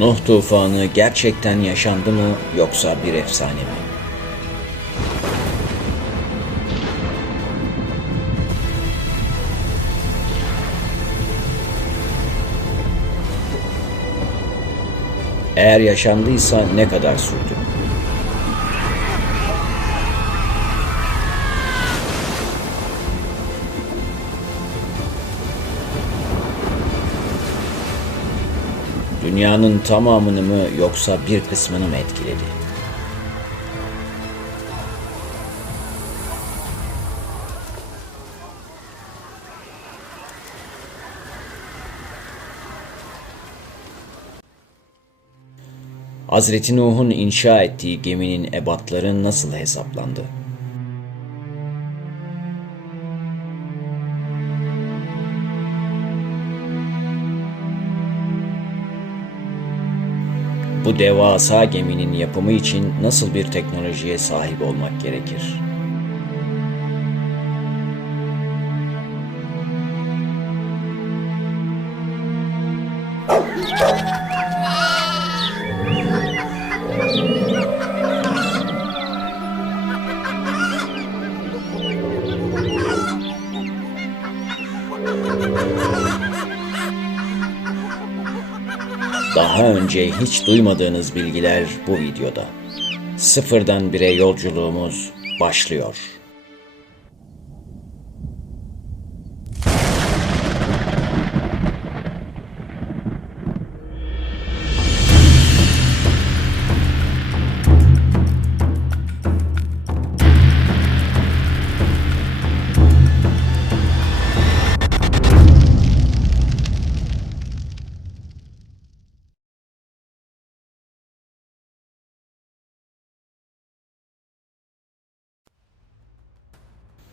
Nuh tufanı gerçekten yaşandı mı yoksa bir efsane mi? Eğer yaşandıysa ne kadar sürdü? Dünyanın tamamını mı yoksa bir kısmını mı etkiledi? Hazreti Nuh'un inşa ettiği geminin ebatları nasıl hesaplandı? Bu devasa geminin yapımı için nasıl bir teknolojiye sahip olmak gerekir? Daha önce hiç duymadığınız bilgiler bu videoda. Sıfırdan bire yolculuğumuz başlıyor.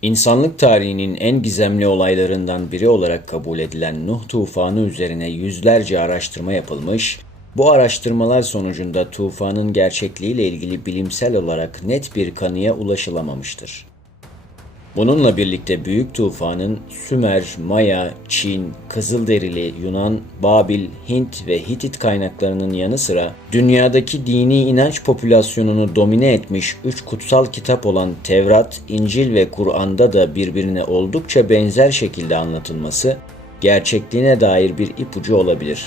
İnsanlık tarihinin en gizemli olaylarından biri olarak kabul edilen Nuh tufanı üzerine yüzlerce araştırma yapılmış, bu araştırmalar sonucunda tufanın gerçekliğiyle ilgili bilimsel olarak net bir kanıya ulaşılamamıştır. Bununla birlikte büyük tufanın Sümer, Maya, Çin, Kızılderili, Yunan, Babil, Hint ve Hitit kaynaklarının yanı sıra dünyadaki dini inanç popülasyonunu domine etmiş 3 kutsal kitap olan Tevrat, İncil ve Kur'an'da da birbirine oldukça benzer şekilde anlatılması gerçekliğine dair bir ipucu olabilir.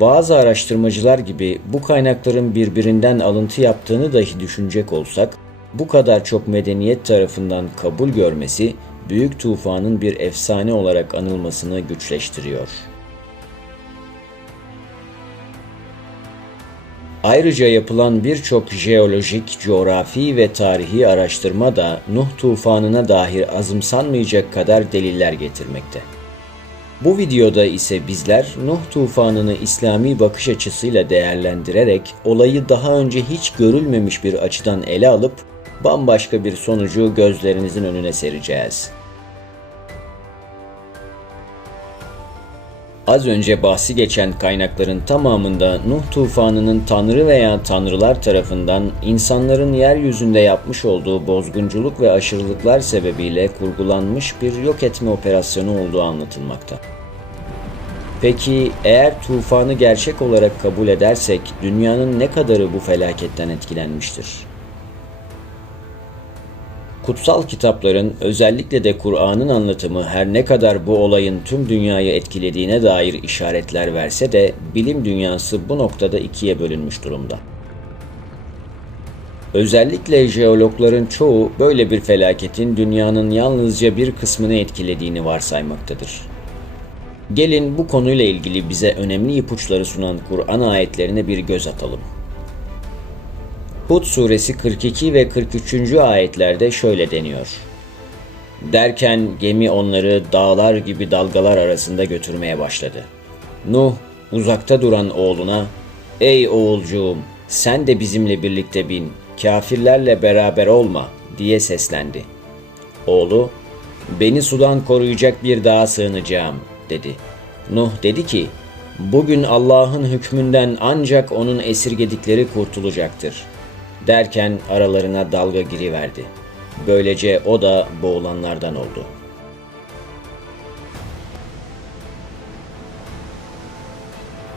Bazı araştırmacılar gibi bu kaynakların birbirinden alıntı yaptığını dahi düşünecek olsak, bu kadar çok medeniyet tarafından kabul görmesi, büyük tufanın bir efsane olarak anılmasını güçleştiriyor. Ayrıca yapılan birçok jeolojik, coğrafi ve tarihi araştırma da Nuh tufanına dair azımsanmayacak kadar deliller getirmekte. Bu videoda ise bizler Nuh tufanını İslami bakış açısıyla değerlendirerek olayı daha önce hiç görülmemiş bir açıdan ele alıp bambaşka bir sonucu gözlerinizin önüne sereceğiz. Az önce bahsi geçen kaynakların tamamında Nuh tufanının tanrı veya tanrılar tarafından insanların yeryüzünde yapmış olduğu bozgunculuk ve aşırılıklar sebebiyle kurgulanmış bir yok etme operasyonu olduğu anlatılmakta. Peki eğer tufanı gerçek olarak kabul edersek dünyanın ne kadarı bu felaketten etkilenmiştir? Kutsal kitapların, özellikle de Kur'an'ın anlatımı her ne kadar bu olayın tüm dünyayı etkilediğine dair işaretler verse de bilim dünyası bu noktada ikiye bölünmüş durumda. Özellikle jeologların çoğu böyle bir felaketin dünyanın yalnızca bir kısmını etkilediğini varsaymaktadır. Gelin bu konuyla ilgili bize önemli ipuçları sunan Kur'an ayetlerine bir göz atalım. Hud suresi 42 ve 43. ayetlerde şöyle deniyor. Derken gemi onları dağlar gibi dalgalar arasında götürmeye başladı. Nuh uzakta duran oğluna, "Ey oğulcuğum, sen de bizimle birlikte bin, kafirlerle beraber olma," diye seslendi. Oğlu, "Beni sudan koruyacak bir dağa sığınacağım," dedi. Nuh dedi ki, "Bugün Allah'ın hükmünden ancak onun esirgedikleri kurtulacaktır." Derken aralarına dalga giriverdi. Böylece o da boğulanlardan oldu.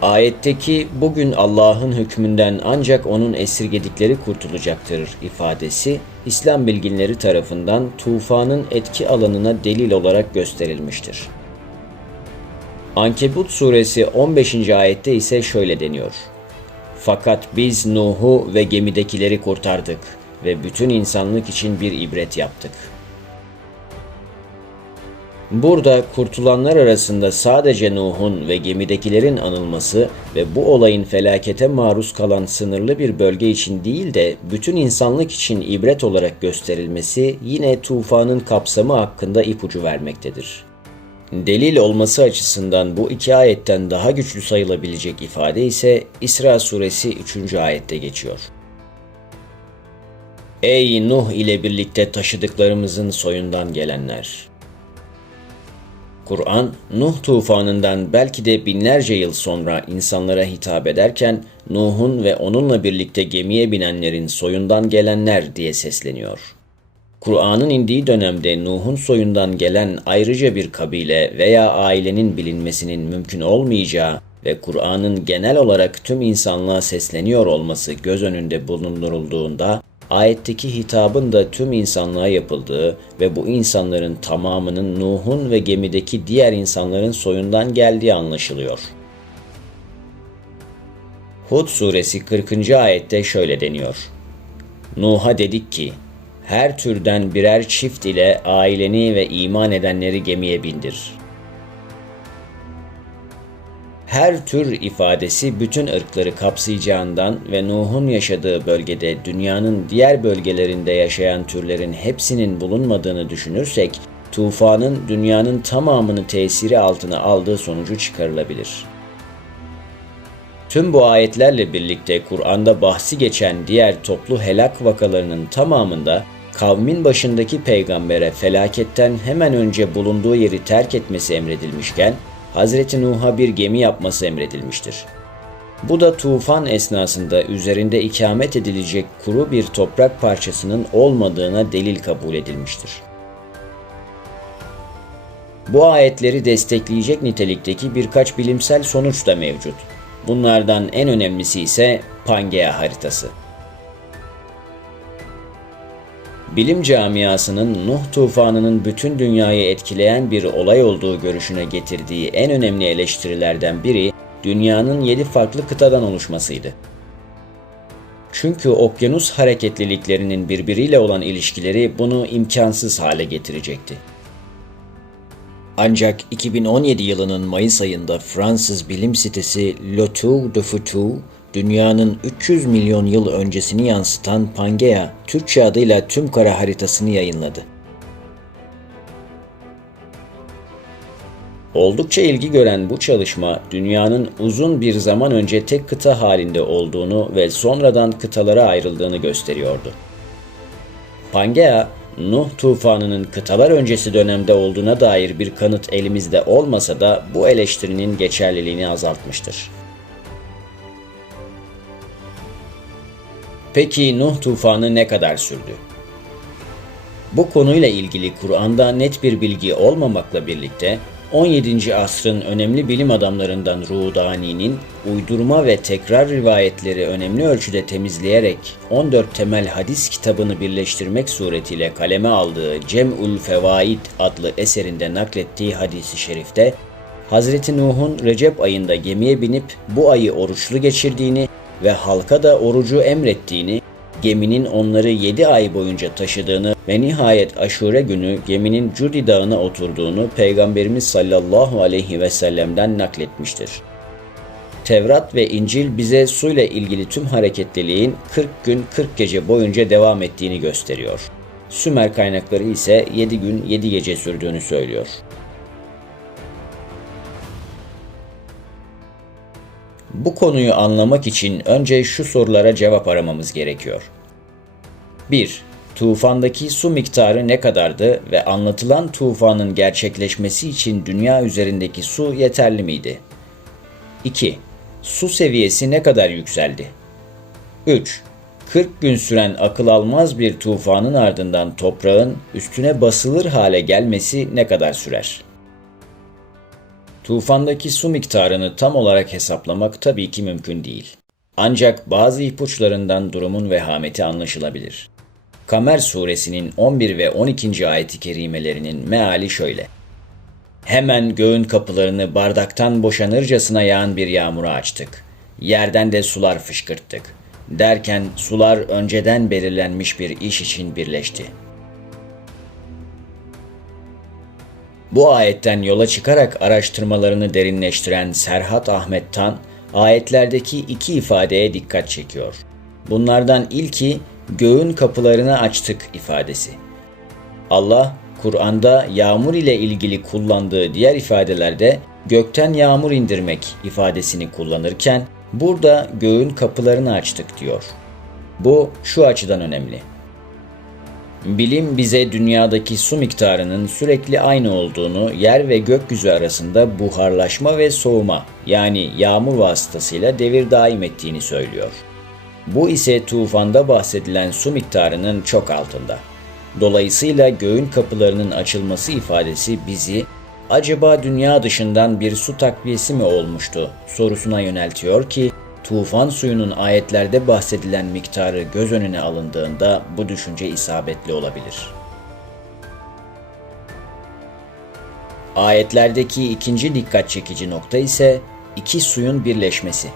Ayetteki bugün Allah'ın hükmünden ancak onun esirgedikleri kurtulacaktır ifadesi İslam bilginleri tarafından tufanın etki alanına delil olarak gösterilmiştir. Ankebut suresi 15. ayette ise şöyle deniyor: Fakat biz Nuh'u ve gemidekileri kurtardık ve bütün insanlık için bir ibret yaptık. Burada kurtulanlar arasında sadece Nuh'un ve gemidekilerin anılması ve bu olayın felakete maruz kalan sınırlı bir bölge için değil de bütün insanlık için ibret olarak gösterilmesi yine tufanın kapsamı hakkında ipucu vermektedir. Delil olması açısından bu iki ayetten daha güçlü sayılabilecek ifade ise İsra suresi 3. ayette geçiyor. Ey Nuh ile birlikte taşıdıklarımızın soyundan gelenler! Kur'an, Nuh tufanından belki de binlerce yıl sonra insanlara hitap ederken, Nuh'un ve onunla birlikte gemiye binenlerin soyundan gelenler diye sesleniyor. Kur'an'ın indiği dönemde Nuh'un soyundan gelen ayrıca bir kabile veya ailenin bilinmesinin mümkün olmayacağı ve Kur'an'ın genel olarak tüm insanlığa sesleniyor olması göz önünde bulundurulduğunda, ayetteki hitabın da tüm insanlığa yapıldığı ve bu insanların tamamının Nuh'un ve gemideki diğer insanların soyundan geldiği anlaşılıyor. Hud suresi 40. ayette şöyle deniyor: Nuh'a dedik ki, her türden birer çift ile aileni ve iman edenleri gemiye bindir. Her tür ifadesi bütün ırkları kapsayacağından ve Nuh'un yaşadığı bölgede dünyanın diğer bölgelerinde yaşayan türlerin hepsinin bulunmadığını düşünürsek, tufanın dünyanın tamamını tesiri altına aldığı sonucu çıkarılabilir. Tüm bu ayetlerle birlikte Kur'an'da bahsi geçen diğer toplu helak vakalarının tamamında kavmin başındaki peygambere felaketten hemen önce bulunduğu yeri terk etmesi emredilmişken, Hz. Nuh'a bir gemi yapması emredilmiştir. Bu da tufan esnasında üzerinde ikamet edilecek kuru bir toprak parçasının olmadığına delil kabul edilmiştir. Bu ayetleri destekleyecek nitelikteki birkaç bilimsel sonuç da mevcut. Bunlardan en önemlisi ise Pangea haritası. Bilim camiasının Nuh tufanının bütün dünyayı etkileyen bir olay olduğu görüşüne getirdiği en önemli eleştirilerden biri, dünyanın 7 farklı kıtadan oluşmasıydı. Çünkü okyanus hareketliliklerinin birbiriyle olan ilişkileri bunu imkansız hale getirecekti. Ancak 2017 yılının Mayıs ayında Fransız bilim sitesi Le Tour de Futur, dünyanın 300 milyon yıl öncesini yansıtan Pangea, Türkçe adıyla tüm kara haritasını yayınladı. Oldukça ilgi gören bu çalışma, dünyanın uzun bir zaman önce tek kıta halinde olduğunu ve sonradan kıtalara ayrıldığını gösteriyordu. Pangea, Nuh tufanının kıtalar öncesi dönemde olduğuna dair bir kanıt elimizde olmasa da bu eleştirinin geçerliliğini azaltmıştır. Peki Nuh tufanı ne kadar sürdü? Bu konuyla ilgili Kur'an'da net bir bilgi olmamakla birlikte 17. asrın önemli bilim adamlarından Ruudani'nin uydurma ve tekrar rivayetleri önemli ölçüde temizleyerek 14 temel hadis kitabını birleştirmek suretiyle kaleme aldığı Cem'ül Fevaid adlı eserinde naklettiği hadisi şerifte, Hz. Nuh'un Recep ayında gemiye binip bu ayı oruçlu geçirdiğini ve halka da orucu emrettiğini, geminin onları 7 ay boyunca taşıdığını ve nihayet Aşure günü geminin Cudi Dağı'na oturduğunu Peygamberimiz sallallahu aleyhi ve sellem'den nakletmiştir. Tevrat ve İncil bize suyla ilgili tüm hareketliliğin 40 gün 40 gece boyunca devam ettiğini gösteriyor. Sümer kaynakları ise 7 gün 7 gece sürdüğünü söylüyor. Bu konuyu anlamak için önce şu sorulara cevap aramamız gerekiyor. 1. Tufandaki su miktarı ne kadardı ve anlatılan tufanın gerçekleşmesi için dünya üzerindeki su yeterli miydi? 2. Su seviyesi ne kadar yükseldi? 3. 40 gün süren akıl almaz bir tufanın ardından toprağın üstüne basılır hale gelmesi ne kadar sürer? Tufandaki su miktarını tam olarak hesaplamak tabii ki mümkün değil. Ancak bazı ipuçlarından durumun vehameti anlaşılabilir. Kamer suresinin 11 ve 12. ayet-i kerimelerinin meali şöyle: Hemen göğün kapılarını bardaktan boşanırcasına yağan bir yağmura açtık. Yerden de sular fışkırttık. Derken sular önceden belirlenmiş bir iş için birleşti. Bu ayetten yola çıkarak araştırmalarını derinleştiren Serhat Ahmet Tan, ayetlerdeki iki ifadeye dikkat çekiyor. Bunlardan ilki göğün kapılarını açtık ifadesi. Allah, Kur'an'da yağmur ile ilgili kullandığı diğer ifadelerde gökten yağmur indirmek ifadesini kullanırken burada göğün kapılarını açtık diyor. Bu şu açıdan önemli. Bilim bize dünyadaki su miktarının sürekli aynı olduğunu, yer ve gökyüzü arasında buharlaşma ve soğuma yani yağmur vasıtasıyla devir daim ettiğini söylüyor. Bu ise tufanda bahsedilen su miktarının çok altında. Dolayısıyla göğün kapılarının açılması ifadesi bizi acaba dünya dışından bir su takviyesi mi olmuştu sorusuna yöneltiyor ki tufan suyunun ayetlerde bahsedilen miktarı göz önüne alındığında bu düşünce isabetli olabilir. Ayetlerdeki ikinci dikkat çekici nokta ise iki suyun birleşmesi.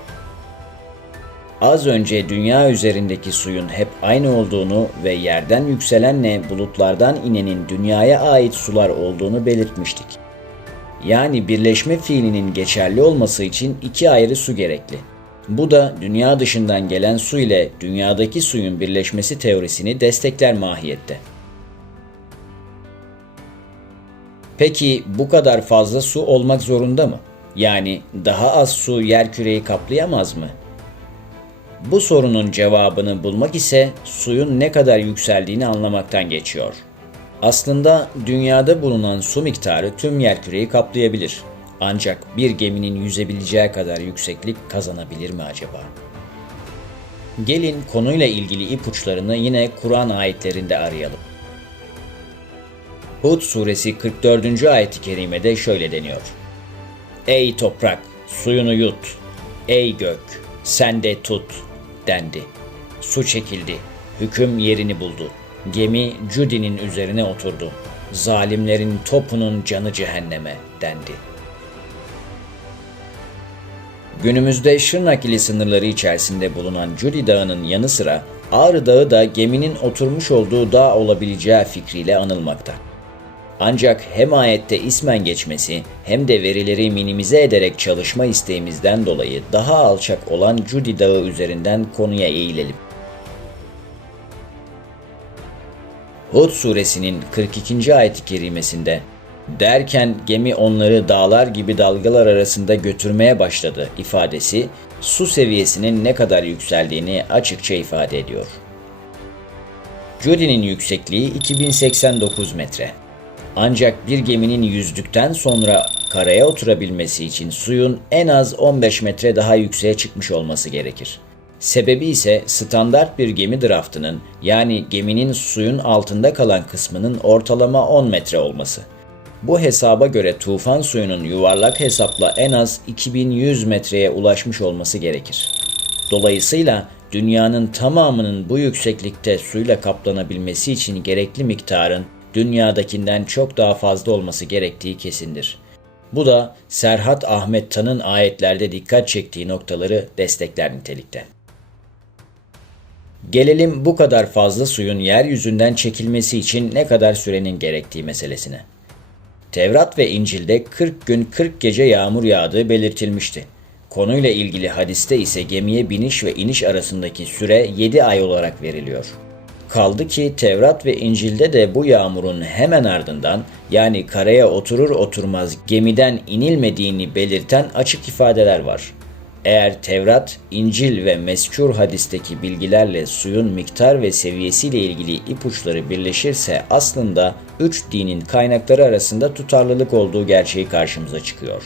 Az önce dünya üzerindeki suyun hep aynı olduğunu ve yerden yükselenle bulutlardan inenin dünyaya ait sular olduğunu belirtmiştik. Yani birleşme fiilinin geçerli olması için iki ayrı su gerekli. Bu da dünya dışından gelen su ile dünyadaki suyun birleşmesi teorisini destekler mahiyette. Peki bu kadar fazla su olmak zorunda mı? Yani daha az su yerküreyi kaplayamaz mı? Bu sorunun cevabını bulmak ise suyun ne kadar yükseldiğini anlamaktan geçiyor. Aslında dünyada bulunan su miktarı tüm yerküreyi kaplayabilir. Ancak bir geminin yüzebileceği kadar yükseklik kazanabilir mi acaba? Gelin konuyla ilgili ipuçlarını yine Kur'an ayetlerinde arayalım. Hud suresi 44. ayet-i kerimede şöyle deniyor: Ey toprak, suyunu yut. Ey gök, sen de tut dendi. Su çekildi. Hüküm yerini buldu. Gemi Cudi'nin üzerine oturdu. Zalimlerin topunun canı cehenneme dendi. Günümüzde Şırnak ili sınırları içerisinde bulunan Cudi Dağı'nın yanı sıra Ağrı Dağı da geminin oturmuş olduğu dağ olabileceği fikriyle anılmakta. Ancak hem ayette ismen geçmesi hem de verileri minimize ederek çalışma isteğimizden dolayı daha alçak olan Cudi Dağı üzerinden konuya eğilelim. Hud suresinin 42. ayet-i kerimesinde derken gemi onları dağlar gibi dalgalar arasında götürmeye başladı ifadesi su seviyesinin ne kadar yükseldiğini açıkça ifade ediyor. Cudi'nin yüksekliği 2089 metre. Ancak bir geminin yüzdükten sonra karaya oturabilmesi için suyun en az 15 metre daha yükseğe çıkmış olması gerekir. Sebebi ise standart bir gemi draftının yani geminin suyun altında kalan kısmının ortalama 10 metre olması. Bu hesaba göre tufan suyunun yuvarlak hesapla en az 2100 metreye ulaşmış olması gerekir. Dolayısıyla dünyanın tamamının bu yükseklikte suyla kaplanabilmesi için gerekli miktarın dünyadakinden çok daha fazla olması gerektiği kesindir. Bu da Serhat Ahmet Tan'ın ayetlerde dikkat çektiği noktaları destekler nitelikte. Gelelim bu kadar fazla suyun yeryüzünden çekilmesi için ne kadar sürenin gerektiği meselesine. Tevrat ve İncil'de 40 gün 40 gece yağmur yağdığı belirtilmişti. Konuyla ilgili hadiste ise gemiye biniş ve iniş arasındaki süre 7 ay olarak veriliyor. Kaldı ki Tevrat ve İncil'de de bu yağmurun hemen ardından yani karaya oturur oturmaz gemiden inilmediğini belirten açık ifadeler var. Eğer Tevrat, İncil ve mezkûr hadisteki bilgilerle suyun miktar ve seviyesiyle ilgili ipuçları birleşirse aslında 3 dinin kaynakları arasında tutarlılık olduğu gerçeği karşımıza çıkıyor.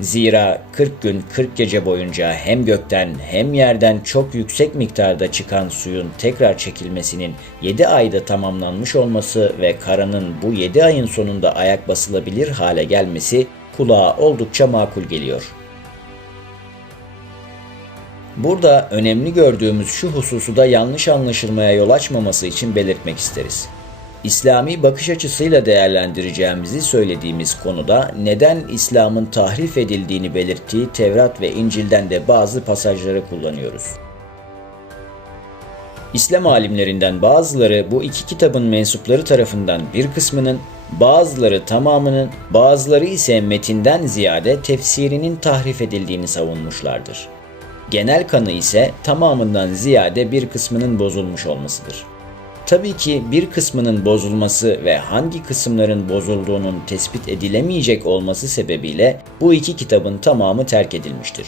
Zira 40 gün 40 gece boyunca hem gökten hem yerden çok yüksek miktarda çıkan suyun tekrar çekilmesinin 7 ayda tamamlanmış olması ve karanın bu 7 ayın sonunda ayak basılabilir hale gelmesi kulağa oldukça makul geliyor. Burada önemli gördüğümüz şu hususu da yanlış anlaşılmaya yol açmaması için belirtmek isteriz. İslami bakış açısıyla değerlendireceğimizi söylediğimiz konuda neden İslam'ın tahrif edildiğini belirttiği Tevrat ve İncil'den de bazı pasajları kullanıyoruz. İslam alimlerinden bazıları bu iki kitabın mensupları tarafından bir kısmının, bazıları tamamının, bazıları ise metinden ziyade tefsirinin tahrif edildiğini savunmuşlardır. Genel kanı ise tamamından ziyade bir kısmının bozulmuş olmasıdır. Tabii ki bir kısmının bozulması ve hangi kısımların bozulduğunun tespit edilemeyecek olması sebebiyle bu iki kitabın tamamı terk edilmiştir.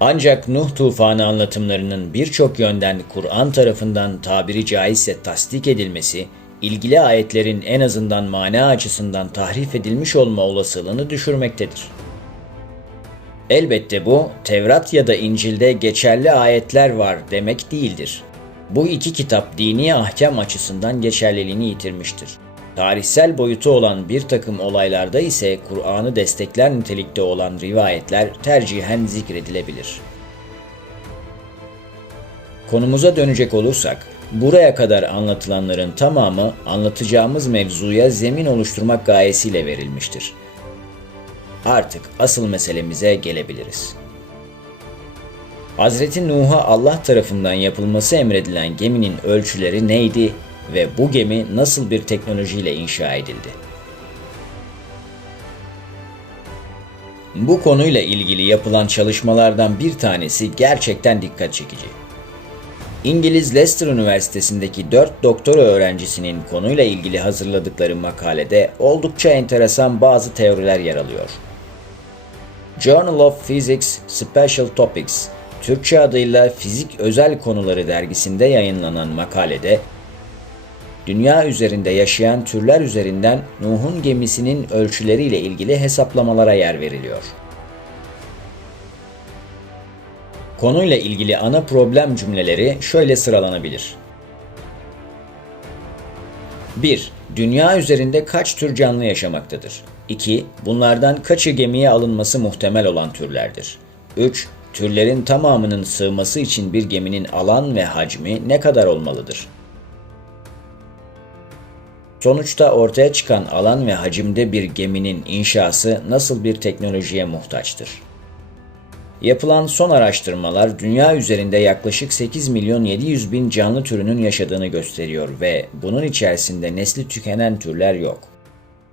Ancak Nuh tufanı anlatımlarının birçok yönden Kur'an tarafından tabiri caizse tasdik edilmesi, ilgili ayetlerin en azından mana açısından tahrif edilmiş olma olasılığını düşürmektedir. Elbette bu, Tevrat ya da İncil'de geçerli ayetler var demek değildir. Bu iki kitap dini ahkam açısından geçerliliğini yitirmiştir. Tarihsel boyutu olan bir takım olaylarda ise Kur'an'ı destekler nitelikte olan rivayetler tercihen zikredilebilir. Konumuza dönecek olursak, buraya kadar anlatılanların tamamı anlatacağımız mevzuya zemin oluşturmak gayesiyle verilmiştir. Artık asıl meselemize gelebiliriz. Hazreti Nuh'a Allah tarafından yapılması emredilen geminin ölçüleri neydi ve bu gemi nasıl bir teknolojiyle inşa edildi? Bu konuyla ilgili yapılan çalışmalardan bir tanesi gerçekten dikkat çekici. İngiliz Leicester Üniversitesi'ndeki 4 doktora öğrencisinin konuyla ilgili hazırladıkları makalede oldukça enteresan bazı teoriler yer alıyor. Journal of Physics Special Topics, Türkçe adıyla Fizik Özel Konuları dergisinde yayınlanan makalede, dünya üzerinde yaşayan türler üzerinden Nuh'un gemisinin ölçüleriyle ilgili hesaplamalara yer veriliyor. Konuyla ilgili ana problem cümleleri şöyle sıralanabilir. 1. Dünya üzerinde kaç tür canlı yaşamaktadır? 2. Bunlardan kaçı gemiye alınması muhtemel olan türlerdir? 3. Türlerin tamamının sığması için bir geminin alan ve hacmi ne kadar olmalıdır? Sonuçta ortaya çıkan alan ve hacimde bir geminin inşası nasıl bir teknolojiye muhtaçtır? Yapılan son araştırmalar dünya üzerinde yaklaşık 8 milyon 700 bin canlı türünün yaşadığını gösteriyor ve bunun içerisinde nesli tükenen türler yok.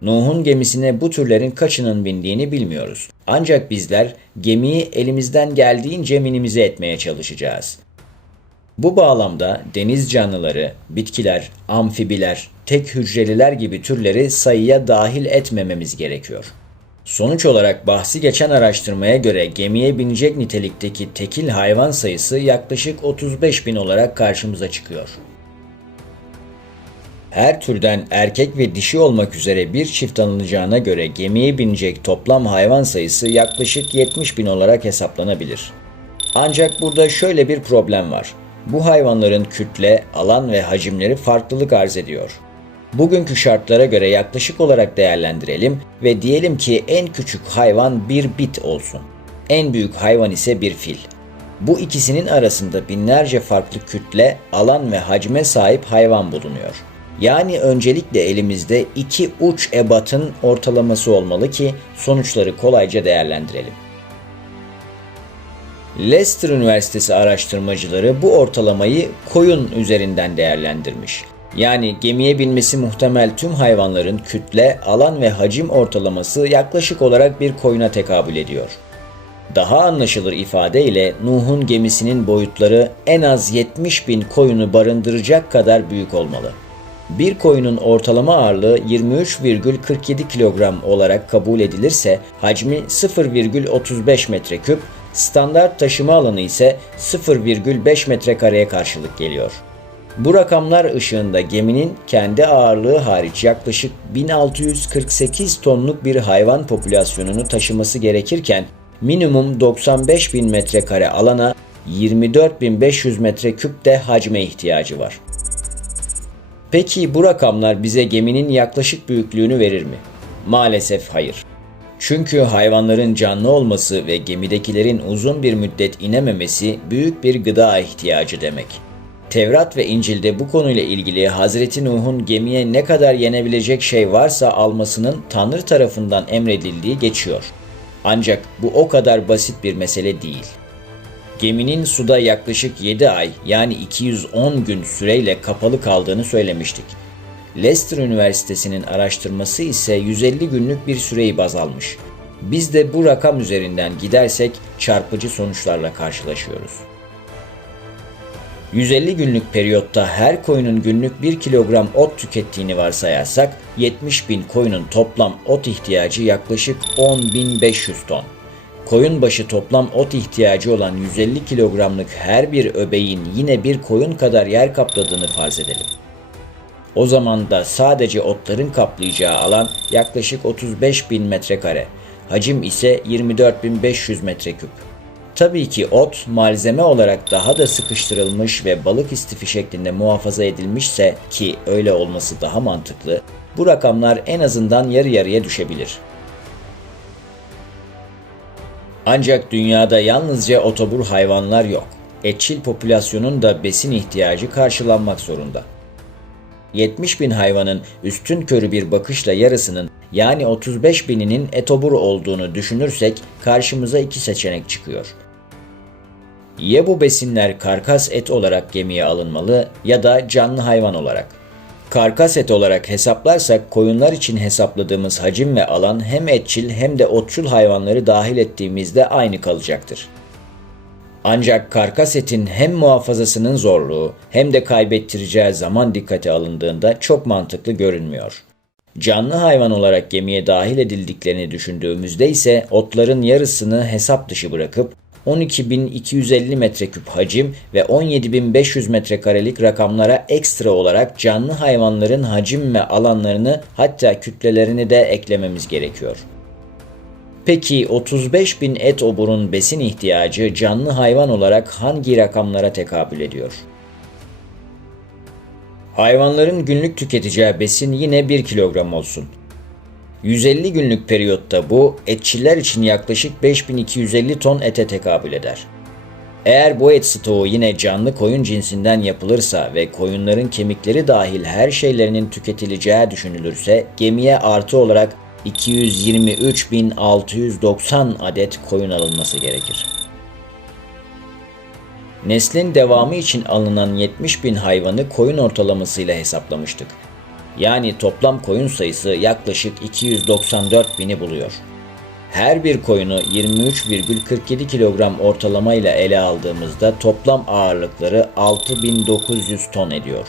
Nuh'un gemisine bu türlerin kaçının bindiğini bilmiyoruz. Ancak bizler gemiyi elimizden geldiğince minimize etmeye çalışacağız. Bu bağlamda deniz canlıları, bitkiler, amfibiler, tek hücreliler gibi türleri sayıya dahil etmememiz gerekiyor. Sonuç olarak bahsi geçen araştırmaya göre gemiye binecek nitelikteki tekil hayvan sayısı yaklaşık 35 bin olarak karşımıza çıkıyor. Her türden erkek ve dişi olmak üzere bir çift alınacağına göre gemiye binecek toplam hayvan sayısı yaklaşık 70 bin olarak hesaplanabilir. Ancak burada şöyle bir problem var. Bu hayvanların kütle, alan ve hacimleri farklılık arz ediyor. Bugünkü şartlara göre yaklaşık olarak değerlendirelim ve diyelim ki en küçük hayvan bir bit olsun. En büyük hayvan ise bir fil. Bu ikisinin arasında binlerce farklı kütle, alan ve hacme sahip hayvan bulunuyor. Yani öncelikle elimizde iki uç ebatın ortalaması olmalı ki sonuçları kolayca değerlendirelim. Leicester Üniversitesi araştırmacıları bu ortalamayı koyun üzerinden değerlendirmiş. Yani gemiye binmesi muhtemel tüm hayvanların kütle, alan ve hacim ortalaması yaklaşık olarak bir koyuna tekabül ediyor. Daha anlaşılır ifadeyle Nuh'un gemisinin boyutları en az 70 bin koyunu barındıracak kadar büyük olmalı. Bir koyunun ortalama ağırlığı 23,47 kilogram olarak kabul edilirse hacmi 0,35 metreküp, standart taşıma alanı ise 0,5 metrekareye karşılık geliyor. Bu rakamlar ışığında geminin kendi ağırlığı hariç yaklaşık 1648 tonluk bir hayvan popülasyonunu taşıması gerekirken minimum 95 bin metrekare alana 24.500 metreküp de hacme ihtiyacı var. Peki bu rakamlar bize geminin yaklaşık büyüklüğünü verir mi? Maalesef hayır. Çünkü hayvanların canlı olması ve gemidekilerin uzun bir müddet inememesi büyük bir gıda ihtiyacı demek. Tevrat ve İncil'de bu konuyla ilgili Hazreti Nuh'un gemiye ne kadar yenebilecek şey varsa almasının Tanrı tarafından emredildiği geçiyor. Ancak bu o kadar basit bir mesele değil. Geminin suda yaklaşık 7 ay yani 210 gün süreyle kapalı kaldığını söylemiştik. Leicester Üniversitesi'nin araştırması ise 150 günlük bir süreyi baz almış. Biz de bu rakam üzerinden gidersek çarpıcı sonuçlarla karşılaşıyoruz. 150 günlük periyotta her koyunun günlük 1 kilogram ot tükettiğini varsayarsak 70 bin koyunun toplam ot ihtiyacı yaklaşık 10.500 ton. Koyun başı toplam ot ihtiyacı olan 150 kilogramlık her bir öbeğin yine bir koyun kadar yer kapladığını farz edelim. O zaman da sadece otların kaplayacağı alan yaklaşık 35.000 metrekare, hacim ise 24.500 metreküp. Tabii ki ot malzeme olarak daha da sıkıştırılmış ve balık istifi şeklinde muhafaza edilmişse ki öyle olması daha mantıklı, bu rakamlar en azından yarı yarıya düşebilir. Ancak dünyada yalnızca otobur hayvanlar yok. Etçil popülasyonun da besin ihtiyacı karşılanmak zorunda. 70 bin hayvanın üstünkörü bir bakışla yarısının yani 35 bininin etobur olduğunu düşünürsek karşımıza iki seçenek çıkıyor. Ya bu besinler karkas et olarak gemiye alınmalı ya da canlı hayvan olarak. Karkas et olarak hesaplarsak koyunlar için hesapladığımız hacim ve alan hem etçil hem de otçul hayvanları dahil ettiğimizde aynı kalacaktır. Ancak karkas etin hem muhafazasının zorluğu hem de kaybettireceği zaman dikkate alındığında çok mantıklı görünmüyor. Canlı hayvan olarak gemiye dahil edildiklerini düşündüğümüzde ise otların yarısını hesap dışı bırakıp 12.250 metreküp hacim ve 17.500 metrekarelik rakamlara ekstra olarak canlı hayvanların hacim ve alanlarını hatta kütlelerini de eklememiz gerekiyor. Peki 35.000 et oburun besin ihtiyacı canlı hayvan olarak hangi rakamlara tekabül ediyor? Hayvanların günlük tüketeceği besin yine 1 kilogram olsun. 150 günlük periyotta bu, etçiler için yaklaşık 5250 ton ete tekabül eder. Eğer bu et stoğu yine canlı koyun cinsinden yapılırsa ve koyunların kemikleri dahil her şeylerinin tüketileceği düşünülürse, gemiye artı olarak 223.690 adet koyun alınması gerekir. Neslin devamı için alınan 70.000 hayvanı koyun ortalamasıyla hesaplamıştık. Yani toplam koyun sayısı yaklaşık 294.000'i buluyor. Her bir koyunu 23,47 kilogram ortalamayla ele aldığımızda toplam ağırlıkları 6.900 ton ediyor.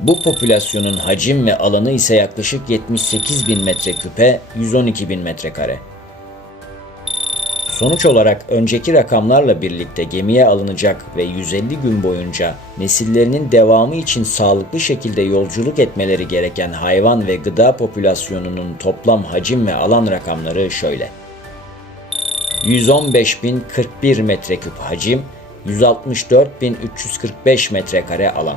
Bu popülasyonun hacim ve alanı ise yaklaşık 78.000 metreküpe 112.000 metrekare. Sonuç olarak önceki rakamlarla birlikte gemiye alınacak ve 150 gün boyunca nesillerinin devamı için sağlıklı şekilde yolculuk etmeleri gereken hayvan ve gıda popülasyonunun toplam hacim ve alan rakamları şöyle. 115.041 metreküp hacim, 164.345 metrekare alan.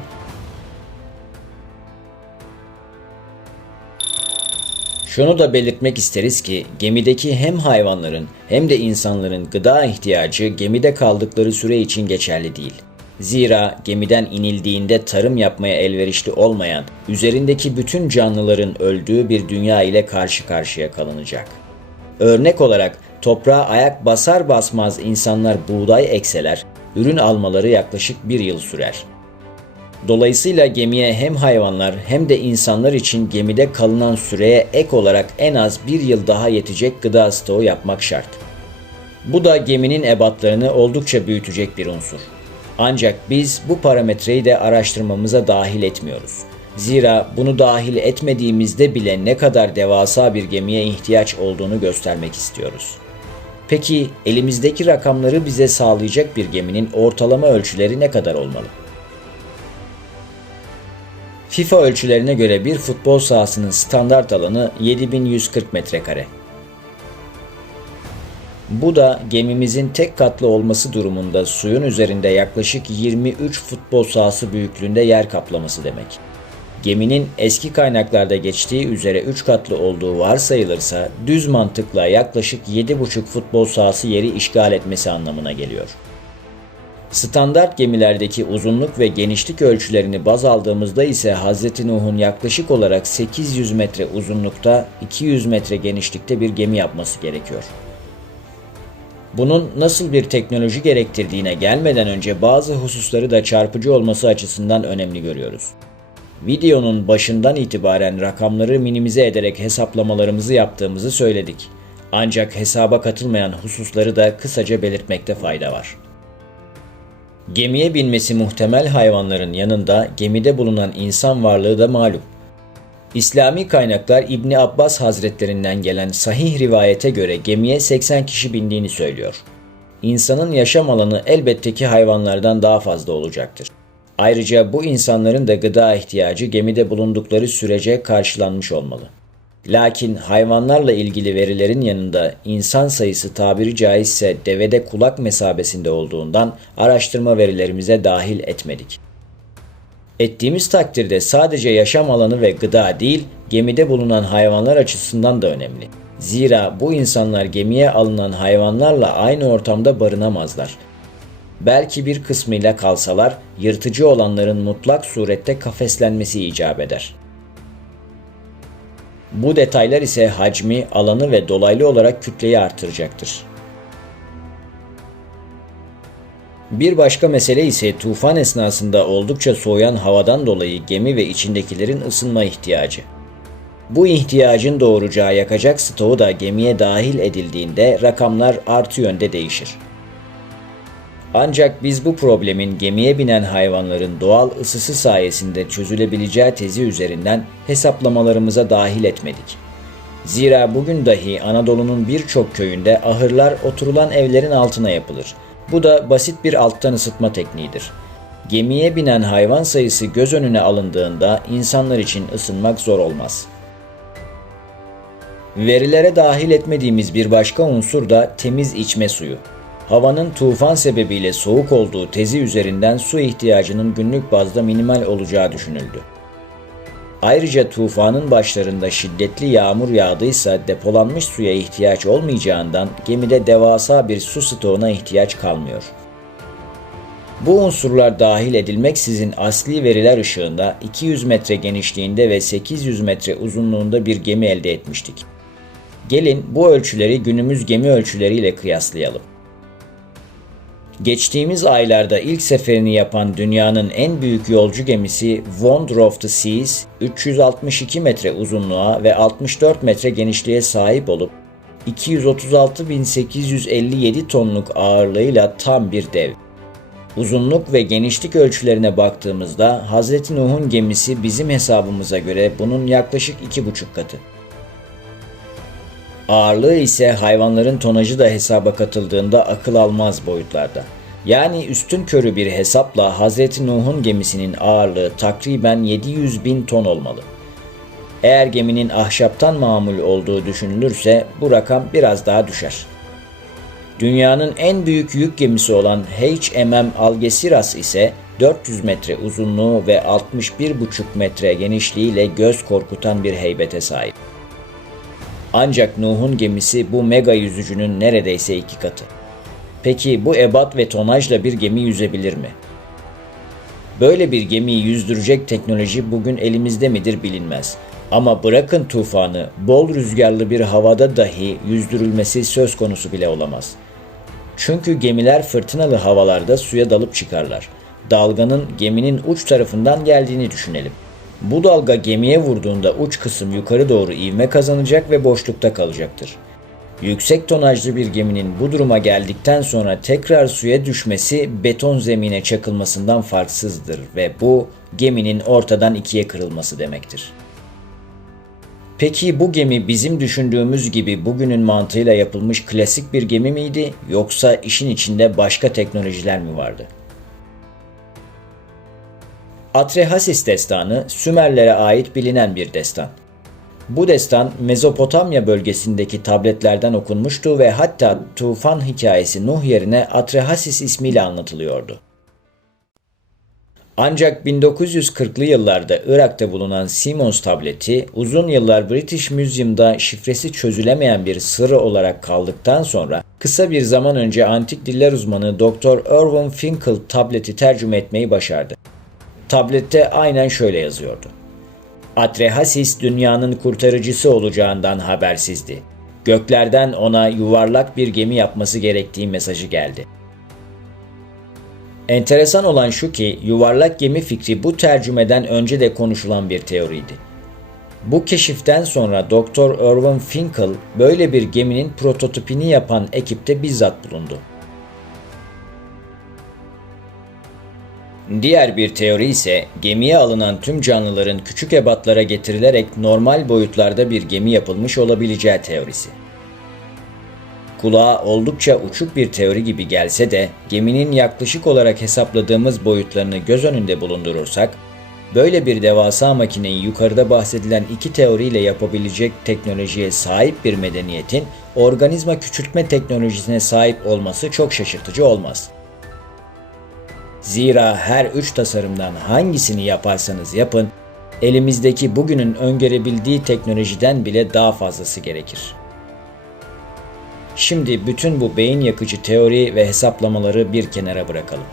Şunu da belirtmek isteriz ki gemideki hem hayvanların hem de insanların gıda ihtiyacı gemide kaldıkları süre için geçerli değil. Zira gemiden inildiğinde tarım yapmaya elverişli olmayan, üzerindeki bütün canlıların öldüğü bir dünya ile karşı karşıya kalınacak. Örnek olarak toprağa ayak basar basmaz insanlar buğday ekseler, ürün almaları yaklaşık 1 yıl sürer. Dolayısıyla gemiye hem hayvanlar hem de insanlar için gemide kalınan süreye ek olarak en az 1 yıl daha yetecek gıda stoğu yapmak şart. Bu da geminin ebatlarını oldukça büyütecek bir unsur. Ancak biz bu parametreyi de araştırmamıza dahil etmiyoruz. Zira bunu dahil etmediğimizde bile ne kadar devasa bir gemiye ihtiyaç olduğunu göstermek istiyoruz. Peki elimizdeki rakamları bize sağlayacak bir geminin ortalama ölçüleri ne kadar olmalı? FIFA ölçülerine göre bir futbol sahasının standart alanı 7140 metrekare. Bu da gemimizin tek katlı olması durumunda suyun üzerinde yaklaşık 23 futbol sahası büyüklüğünde yer kaplaması demek. Geminin eski kaynaklarda geçtiği üzere 3 katlı olduğu varsayılırsa düz mantıkla yaklaşık 7,5 futbol sahası yeri işgal etmesi anlamına geliyor. Standart gemilerdeki uzunluk ve genişlik ölçülerini baz aldığımızda ise Hz. Nuh'un yaklaşık olarak 800 metre uzunlukta, 200 metre genişlikte bir gemi yapması gerekiyor. Bunun nasıl bir teknoloji gerektirdiğine gelmeden önce bazı hususları da çarpıcı olması açısından önemli görüyoruz. Videonun başından itibaren rakamları minimize ederek hesaplamalarımızı yaptığımızı söyledik. Ancak hesaba katılmayan hususları da kısaca belirtmekte fayda var. Gemiye binmesi muhtemel hayvanların yanında gemide bulunan insan varlığı da malum. İslami kaynaklar İbni Abbas Hazretlerinden gelen sahih rivayete göre gemiye 80 kişi bindiğini söylüyor. İnsanın yaşam alanı elbette ki hayvanlardan daha fazla olacaktır. Ayrıca bu insanların da gıda ihtiyacı gemide bulundukları sürece karşılanmış olmalı. Lakin hayvanlarla ilgili verilerin yanında insan sayısı tabiri caizse devede kulak mesabesinde olduğundan araştırma verilerimize dahil etmedik. Ettiğimiz takdirde sadece yaşam alanı ve gıda değil, gemide bulunan hayvanlar açısından da önemli. Zira bu insanlar gemiye alınan hayvanlarla aynı ortamda barınamazlar. Belki bir kısmıyla kalsalar, yırtıcı olanların mutlak surette kafeslenmesi icap eder. Bu detaylar ise hacmi, alanı ve dolaylı olarak kütleyi artıracaktır. Bir başka mesele ise tufan esnasında oldukça soğuyan havadan dolayı gemi ve içindekilerin ısınma ihtiyacı. Bu ihtiyacın doğuracağı yakacak stoğu da gemiye dahil edildiğinde rakamlar artı yönde değişir. Ancak biz bu problemin gemiye binen hayvanların doğal ısısı sayesinde çözülebileceği tezi üzerinden hesaplamalarımıza dahil etmedik. Zira bugün dahi Anadolu'nun birçok köyünde ahırlar oturulan evlerin altına yapılır. Bu da basit bir alttan ısıtma tekniğidir. Gemiye binen hayvan sayısı göz önüne alındığında insanlar için ısınmak zor olmaz. Verilere dahil etmediğimiz bir başka unsur da temiz içme suyu. Havanın tufan sebebiyle soğuk olduğu tezi üzerinden su ihtiyacının günlük bazda minimal olacağı düşünüldü. Ayrıca tufanın başlarında şiddetli yağmur yağdıysa depolanmış suya ihtiyaç olmayacağından gemide devasa bir su stoğuna ihtiyaç kalmıyor. Bu unsurlar dahil edilmeksizin asli veriler ışığında 200 metre genişliğinde ve 800 metre uzunluğunda bir gemi elde etmiştik. Gelin bu ölçüleri günümüz gemi ölçüleriyle kıyaslayalım. Geçtiğimiz aylarda ilk seferini yapan dünyanın en büyük yolcu gemisi Wonder of the Seas, 362 metre uzunluğa ve 64 metre genişliğe sahip olup 236.857 tonluk ağırlığıyla tam bir dev. Uzunluk ve genişlik ölçülerine baktığımızda Hz. Nuh'un gemisi bizim hesabımıza göre bunun yaklaşık 2,5 katı. Ağırlığı ise hayvanların tonajı da hesaba katıldığında akıl almaz boyutlarda. Yani üstünkörü bir hesapla Hz. Nuh'un gemisinin ağırlığı takriben 700.000 ton olmalı. Eğer geminin ahşaptan mamul olduğu düşünülürse bu rakam biraz daha düşer. Dünyanın en büyük yük gemisi olan HMM Algeciras ise 400 metre uzunluğu ve 61,5 metre genişliğiyle göz korkutan bir heybete sahip. Ancak Nuh'un gemisi bu mega yüzücünün neredeyse 2 katı. Peki bu ebat ve tonajla bir gemi yüzebilir mi? Böyle bir gemiyi yüzdürecek teknoloji bugün elimizde midir bilinmez. Ama bırakın tufanı, bol rüzgarlı bir havada dahi yüzdürülmesi söz konusu bile olamaz. Çünkü gemiler fırtınalı havalarda suya dalıp çıkarlar. Dalganın geminin uç tarafından geldiğini düşünelim. Bu dalga gemiye vurduğunda uç kısım yukarı doğru ivme kazanacak ve boşlukta kalacaktır. Yüksek tonajlı bir geminin bu duruma geldikten sonra tekrar suya düşmesi beton zemine çakılmasından farksızdır ve bu geminin ortadan ikiye kırılması demektir. Peki bu gemi bizim düşündüğümüz gibi bugünün mantığıyla yapılmış klasik bir gemi miydi yoksa işin içinde başka teknolojiler mi vardı? Atrahasis destanı Sümerlere ait bilinen bir destan. Bu destan Mezopotamya bölgesindeki tabletlerden okunmuştu ve hatta tufan hikayesi Nuh yerine Atrahasis ismiyle anlatılıyordu. Ancak 1940'lı yıllarda Irak'ta bulunan Siemens tableti uzun yıllar British Museum'da şifresi çözülemeyen bir sır olarak kaldıktan sonra kısa bir zaman önce antik diller uzmanı Dr. Irwin Finkel tableti tercüme etmeyi başardı. Tablette aynen şöyle yazıyordu: Atrehasis dünyanın kurtarıcısı olacağından habersizdi. Göklerden ona yuvarlak bir gemi yapması gerektiği mesajı geldi. Enteresan olan şu ki yuvarlak gemi fikri bu tercümeden önce de konuşulan bir teoriydi. Bu keşiften sonra Dr. Irwin Finkel böyle bir geminin prototipini yapan ekipte bizzat bulundu. Diğer bir teori ise gemiye alınan tüm canlıların küçük ebatlara getirilerek normal boyutlarda bir gemi yapılmış olabileceği teorisi. Kulağa oldukça uçuk bir teori gibi gelse de geminin yaklaşık olarak hesapladığımız boyutlarını göz önünde bulundurursak, böyle bir devasa makineyi yukarıda bahsedilen iki teoriyle yapabilecek teknolojiye sahip bir medeniyetin organizma küçültme teknolojisine sahip olması çok şaşırtıcı olmaz. Zira her üç tasarımdan hangisini yaparsanız yapın, elimizdeki bugünün öngörebildiği teknolojiden bile daha fazlası gerekir. Şimdi bütün bu beyin yakıcı teori ve hesaplamaları bir kenara bırakalım.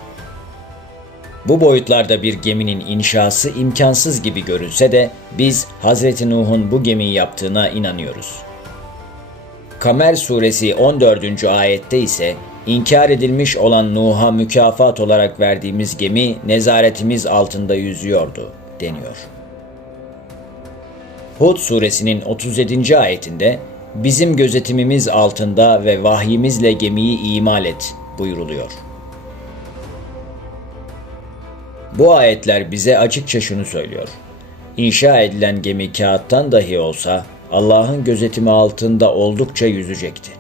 Bu boyutlarda bir geminin inşası imkansız gibi görünse de biz Hazreti Nuh'un bu gemiyi yaptığına inanıyoruz. Kamer suresi 14. ayette ise inkar edilmiş olan Nuh'a mükafat olarak verdiğimiz gemi nezaretimiz altında yüzüyordu deniyor. Hud suresinin 37. ayetinde bizim gözetimimiz altında ve vahyimizle gemiyi imal et buyuruluyor. Bu ayetler bize açıkça şunu söylüyor: İnşa edilen gemi kağıttan dahi olsa Allah'ın gözetimi altında oldukça yüzecekti.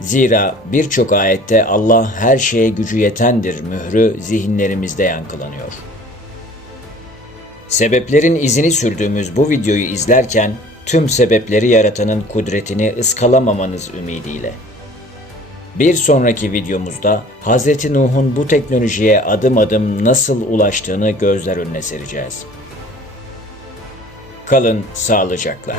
Zira birçok ayette Allah her şeye gücü yetendir mührü zihinlerimizde yankılanıyor. Sebeplerin izini sürdüğümüz bu videoyu izlerken tüm sebepleri yaratanın kudretini ıskalamamanız ümidiyle. Bir sonraki videomuzda Hz. Nuh'un bu teknolojiye adım adım nasıl ulaştığını gözler önüne sereceğiz. Kalın sağlıcakla.